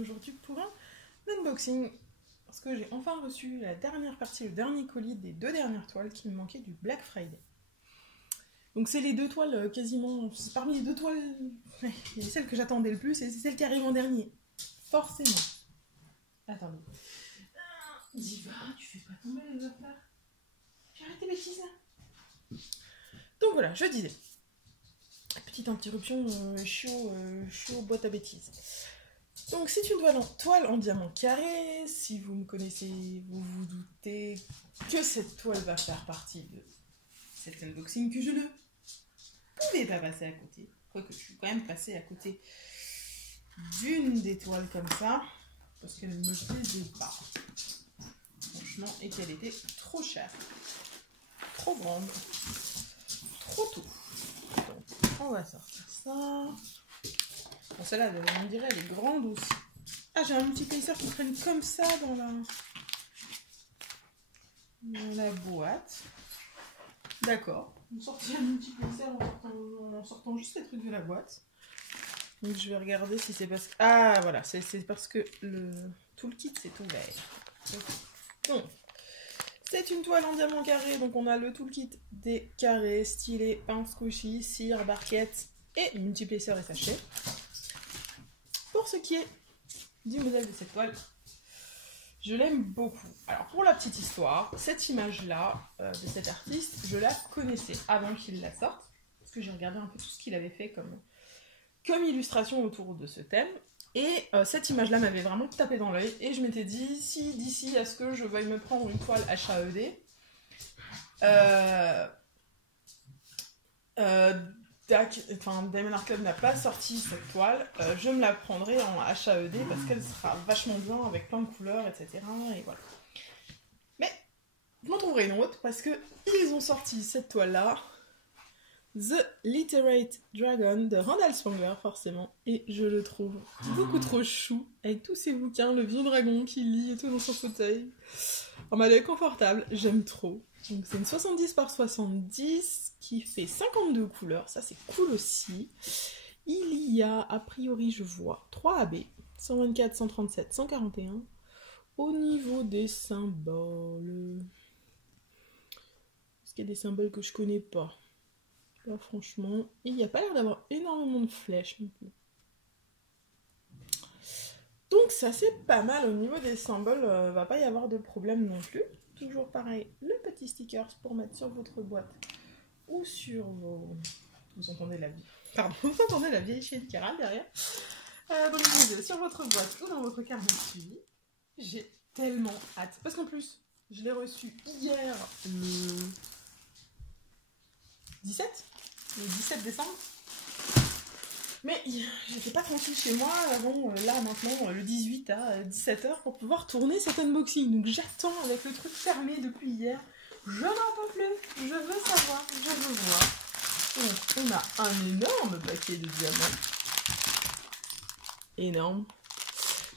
aujourd'hui pour un unboxing. Parce que j'ai enfin reçu la dernière partie, le dernier colis des 2 dernières toiles qui me manquaient du Black Friday. Donc c'est les 2 toiles quasiment, parmi les 2 toiles, c'est celle que j'attendais le plus et c'est celle qui arrive en dernier. Forcément. Attendez. Diva, tu fais pas tomber les affaires. Tu arrêtes tes bêtises là. Donc voilà, je disais. Petite interruption, je suis au boîte à bêtises. Donc c'est une toile en diamant carré. Si vous me connaissez, vous vous doutez que cette toile va faire partie de cet unboxing que je ne pouvais pas passer à côté. Quoique je suis quand même passée à côté d'une des toiles comme ça, parce qu'elle ne me plaisait pas. Franchement, et qu'elle était trop chère. Trop grande. Trop tôt. Donc, on va sortir ça. Bon, celle-là, on dirait, elle est grande aussi. Ah, j'ai un multiplayer qui traîne comme ça dans la boîte. D'accord. On sortit un multiplayer en sortant juste les trucs de la boîte. Donc, je vais regarder si c'est parce que... Ah, voilà, c'est parce que tout le kit s'est ouvert. Donc, c'est une toile en diamant carré. Donc, on a le toolkit des carrés, stylet, pince, squishy, cire, barquette et multiplayer et sachet. Pour ce qui est du modèle de cette toile, je l'aime beaucoup. Alors pour la petite histoire, cette image-là de cet artiste, je la connaissais avant qu'il la sorte, parce que j'ai regardé un peu tout ce qu'il avait fait comme illustration autour de ce thème. Et cette image-là m'avait vraiment tapé dans l'œil, et je m'étais dit, si d'ici à ce que je veuille me prendre une toile HAED, Diamond Art Club n'a pas sorti cette toile, je me la prendrai en HAED parce qu'elle sera vachement bien avec plein de couleurs, etc. Et voilà. Mais je m'en trouverai une autre parce que ils ont sorti cette toile-là, The Literate Dragon de Randall Spangler, forcément, et je le trouve beaucoup trop chou avec tous ces bouquins, le vieux dragon qui lit et tout dans son fauteuil. En mode confortable, j'aime trop. Donc c'est une 70 par 70 qui fait 52 couleurs, ça c'est cool aussi. Il y a, a priori je vois, 3 AB, 124, 137, 141. Au niveau des symboles... Est-ce qu'il y a des symboles que je connais pas? Là franchement, il n'y a pas l'air d'avoir énormément de flèches non plus. Donc ça c'est pas mal au niveau des symboles, va pas y avoir de problème non plus. Toujours pareil, le petit sticker pour mettre sur votre boîte ou sur vos... Vous entendez la vie. Pardon, vous entendez la vieille chienne qui râle derrière. Donc sur votre boîte ou dans votre carnet de suivi. J'ai tellement hâte. Parce qu'en plus, je l'ai reçu hier le 17 décembre. Mais j'étais pas tranquille chez moi avant, là maintenant, le 18 à 17h pour pouvoir tourner cet unboxing. Donc j'attends avec le truc fermé depuis hier. Je n'en peux plus. Je veux savoir. Je veux voir. Donc on a un énorme paquet de diamants. Énorme.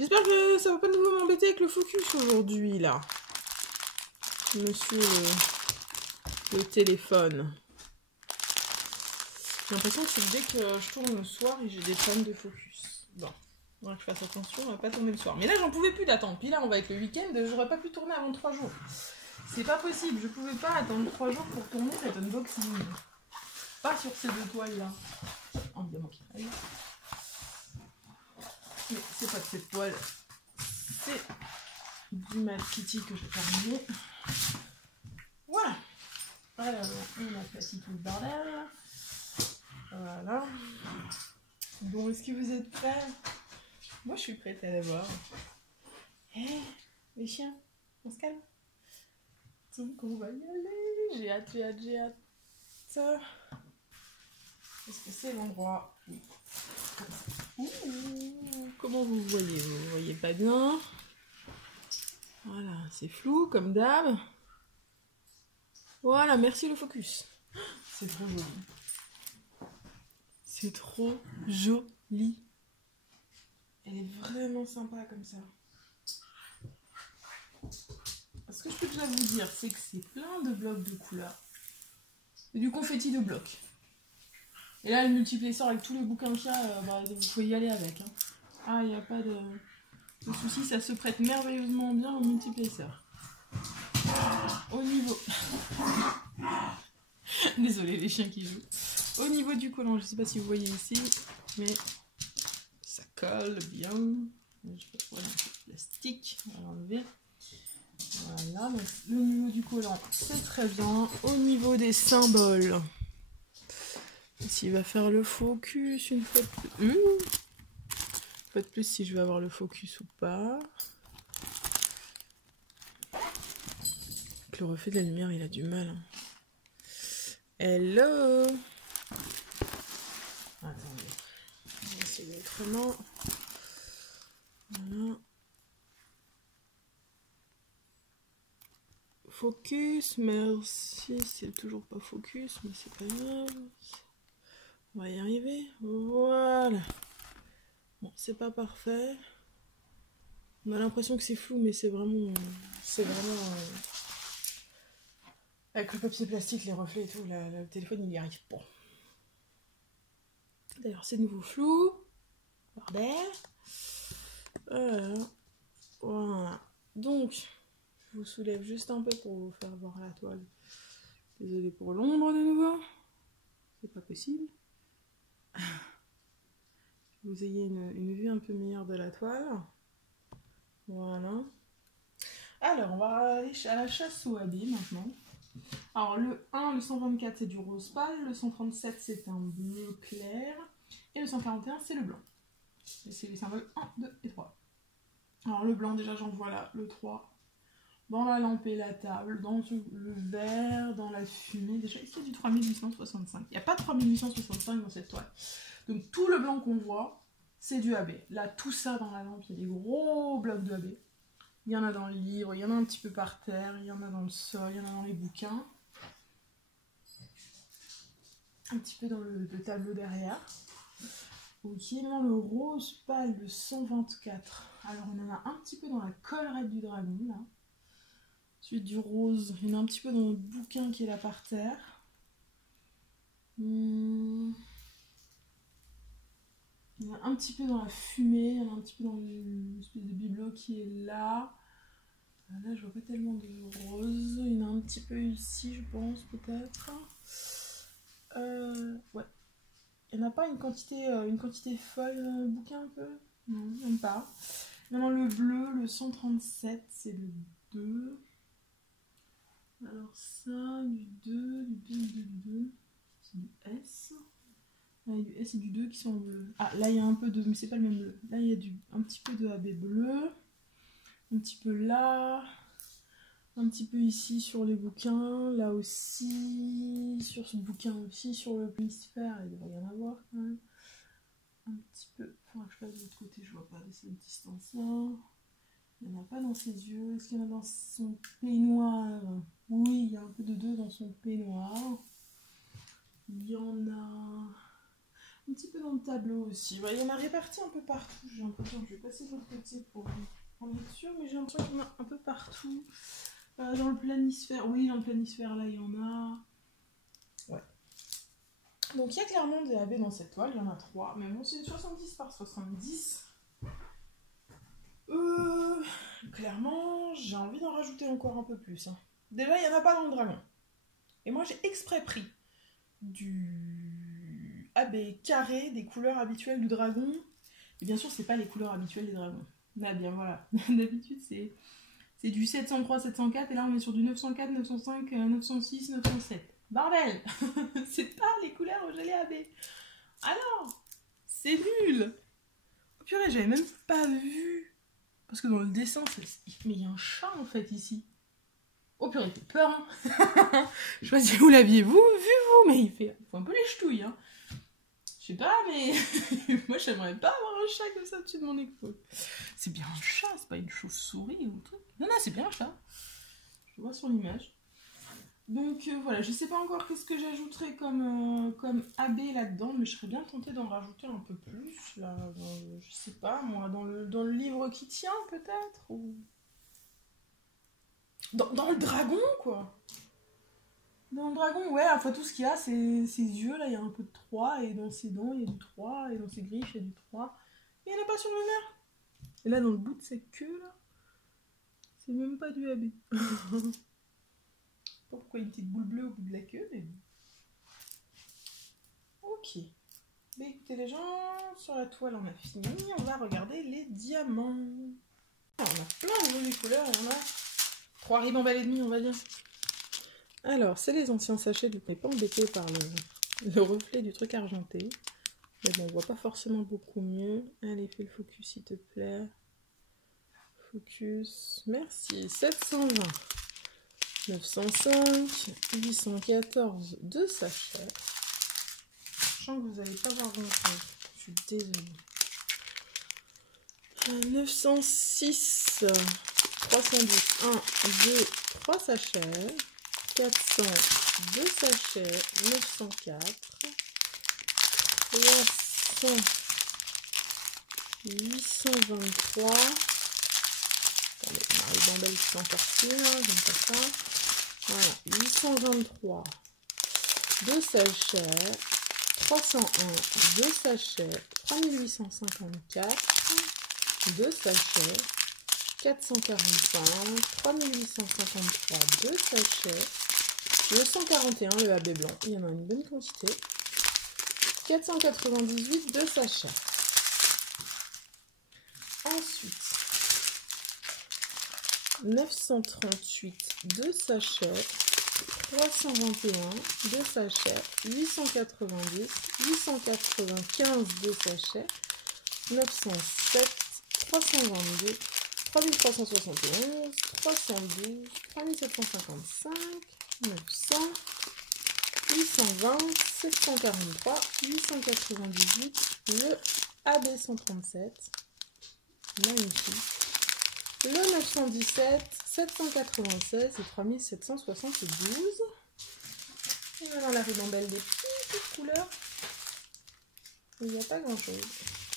J'espère que ça va pas de nouveau m'embêter avec le focus aujourd'hui là. Monsieur le téléphone. J'ai l'impression que c'est dès que je tourne le soir et j'ai des problèmes de focus. Bon, il faudra que je fasse attention à ne pas tourner le soir. Mais là, j'en pouvais plus d'attendre. Puis là, on va être le week-end, j'aurais pas pu tourner avant 3 jours. C'est pas possible, je pouvais pas attendre 3 jours pour tourner cet unboxing. Pas sur ces 2 toiles-là. En diamant qui traîne. Mais c'est pas de cette toile. C'est du Mad Kitty que j'ai terminé. Voilà. Alors, on a fait tout le bordel. Voilà. Bon, est-ce que vous êtes prêts? Moi, je suis prête à la voir. Hé, les chiens, on se calme. Donc, on va y aller. J'ai hâte, j'ai hâte, j'ai hâte. Est-ce que c'est l'endroit? Oui. Comment vous voyez? Vous voyez pas bien. Voilà, c'est flou, comme d'hab. Voilà, merci le focus. C'est trop joli. C'est trop joli. Elle est vraiment sympa comme ça. Ce que je peux déjà vous dire, c'est que c'est plein de blocs de couleurs. C'est du confetti de blocs. Et là, le multiplayer avec tous les bouquins qu'il y a, vous pouvez y aller avec. Hein. Ah, il n'y a pas de... Le souci, ça se prête merveilleusement bien au multiplacer. Au niveau... Désolé les chiens qui jouent. Au niveau du collant, je sais pas si vous voyez ici, mais ça colle bien. Je vais prendre un peu de plastique, on va l'enlever. Voilà, donc le niveau du collant, c'est très bien. Au niveau des symboles, s'il va faire le focus une fois de plus. Une fois de plus, si je vais avoir le focus ou pas. Avec le reflet de la lumière, il a du mal. Hein. Hello! Attendez. On va essayer autrement. Voilà. Focus, merci. C'est toujours pas focus, mais c'est pas grave. On va y arriver. Voilà. Bon, c'est pas parfait. On a l'impression que c'est flou, mais c'est vraiment... Avec le papier plastique, les reflets et tout, le téléphone, il y arrive pas. D'ailleurs, c'est de nouveau flou. Bordel. Voilà. Donc, je vous soulève juste un peu pour vous faire voir la toile. Désolée pour l'ombre de nouveau. C'est pas possible. Que vous ayez une vue un peu meilleure de la toile. Voilà. Alors, on va aller à la chasse au AB maintenant. Alors, le 1, le 124, c'est du rose pâle. Le 137, c'est un bleu clair. Et le 141, c'est le blanc. Et c'est les symboles 1, 2 et 3. Alors, le blanc, déjà, j'en vois là, le 3. Dans la lampe et la table, dans le vert, dans la fumée. Déjà, est-ce qu'il y a du 3865? Il n'y a pas de 3865 dans cette toile. Donc, tout le blanc qu'on voit, c'est du AB. Là, tout ça dans la lampe, il y a des gros blocs de AB. Il y en a dans le livre, il y en a un petit peu par terre, il y en a dans le sol, il y en a dans les bouquins. Un petit peu dans le tableau derrière. Ok, maintenant le rose pâle, le 124. Alors, on en a un petit peu dans la collerette du dragon, là. Ensuite du rose, il y en a un petit peu dans le bouquin qui est là par terre. Il y en a un petit peu dans la fumée, il y en a un petit peu dans l'espèce de bibelot qui est là. Là, je vois pas tellement de rose. Il y en a un petit peu ici, je pense, peut-être. Ouais. Il n'y en a pas une quantité folle dans le bouquin un peu? Non, même pas. Maintenant, le bleu, le 137, c'est le 2. Alors ça, du 2, du 2, du 2, du 2, c'est du S. Là, il y a du S et du 2 qui sont en bleu. Ah, là, il y a un peu de... mais c'est pas le même bleu. Là, il y a un petit peu de AB bleu. Un petit peu là. Un petit peu ici sur les bouquins. Là aussi. Sur ce bouquin aussi. Sur le planisphère, il devrait y en avoir quand même. Un petit peu... Faudra que je fasse de l'autre côté, je vois pas de cette distance-là. Il n'y en a pas dans ses yeux. Est-ce qu'il y en a dans son peignoir? Oui, il y a un peu de 2 dans son peignoir. Il y en a un petit peu dans le tableau aussi. Ouais, il y en a répartis un peu partout. J'ai l'impression, je vais passer de l'autre côté pour en être sûr, mais j'ai l'impression qu'il y en a un peu partout. Dans le planisphère, oui, dans le planisphère, là, il y en a. Ouais. Donc, il y a clairement des AB dans cette toile. Il y en a 3. Mais bon, c'est une 70 par 70. Clairement, j'ai envie d'en rajouter encore un peu plus. Hein. Déjà, il n'y en a pas dans le dragon. Et moi, j'ai exprès pris du AB carré, des couleurs habituelles du dragon. Et bien sûr, c'est pas les couleurs habituelles des dragons. Là, bien voilà. D'habitude, c'est du 703, 704. Et là, on est sur du 904, 905, 906, 907. Bordel. C'est pas les couleurs où j'ai les AB. Alors, c'est nul. Oh, purée, j'avais même pas vu. Parce que dans le dessin, mais il y a un chat en fait ici. Oh purée, il fait peur. Hein. Je sais pas si vous l'aviez vu vous, mais il fait un peu les ch'touilles. Hein. Je sais pas, mais moi j'aimerais pas avoir un chat comme ça au-dessus de mon épaule. C'est bien un chat, c'est pas une chauve-souris ou un truc. Non, non, c'est bien un chat. Je le vois sur l'image. Donc voilà, je sais pas encore qu'est-ce que j'ajouterai comme AB là-dedans, mais je serais bien tentée d'en rajouter un peu plus, là, je sais pas moi, dans le livre qui tient peut-être, ou... Dans le dragon quoi. Dans le dragon, ouais, enfin tout ce qu'il y a, c'est ses yeux, là il y a un peu de 3, et dans ses dents il y a du 3, et dans ses griffes il y a du 3, et il n'y en a pas sur le nerf. Et là, dans le bout de cette queue, là, c'est même pas du AB. Je sais pas pourquoi il y a une petite boule bleue au bout de la queue, mais bon. Ok. Mais écoutez les gens, sur la toile on a fini, on va regarder les diamants. Alors, on a plein de jolies couleurs, il y en a 3 ribambelles et demi on va dire. Alors, c'est les anciens sachets, donc on n'est pas embêté par le reflet du truc argenté. Mais bon, on voit pas forcément beaucoup mieux. Allez, fais le focus s'il te plaît. Focus, merci. 720, 905, 814, 2 sachets. Je sens que vous n'allez pas voir grand chose. Je suis désolée. 906, 310, 1, 2, 3 sachets. 400, 2 sachets. 904. 300, 823. Attendez, ma ribambelle qui s'en sortit là, j'aime pas ça. Voilà, 823. 2 sachets. 301, 2 sachets, 3854, 2 sachets, 445, 3853, 2 sachets, le 141, le AB blanc, il y en a une bonne quantité, 498, 2 sachets. Ensuite, 938, 2 sachets, 321, 2 sachets, 890, 895, 2 sachets, 907, 322, 3371, 312, 3755, 900, 820, 743, 898, le AB137, magnifique, le 917, 796 et 3772. Et voilà la ribambelle des petites couleurs. Il n'y a pas grand chose.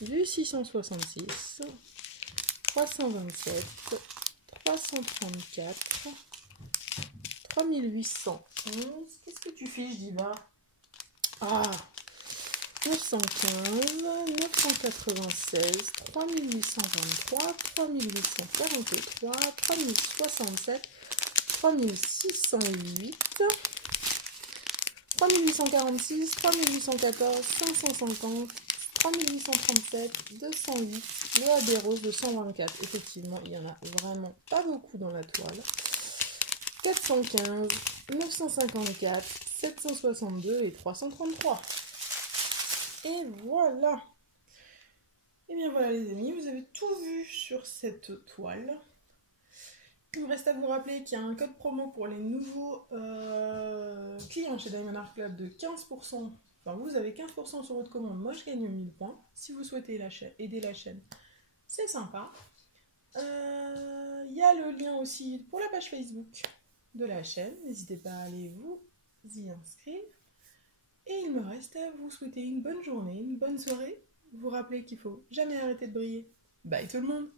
Du 666, 327, 334, 3811. Qu'est-ce que tu fiches, Diva? Ah, 915, 996, 3823, 3843, 3067, 3608, 3846, 3814, 550, 3837, 208, le AB rose de 124. Effectivement, il n'y en a vraiment pas beaucoup dans la toile. 415, 954, 762 et 333. Et voilà. Et bien voilà les amis, vous avez tout vu sur cette toile. Il me reste à vous rappeler qu'il y a un code promo pour les nouveaux clients chez Diamond Art Club de 15%. Enfin, vous avez 15% sur votre commande. Moi, je gagne 1000 points. Si vous souhaitez aider la chaîne, c'est sympa. Il y a le lien aussi pour la page Facebook de la chaîne. N'hésitez pas à aller vous y inscrire. Et il me reste à vous souhaiter une bonne journée, une bonne soirée. Vous rappelez qu'il faut jamais arrêter de briller. Bye tout le monde!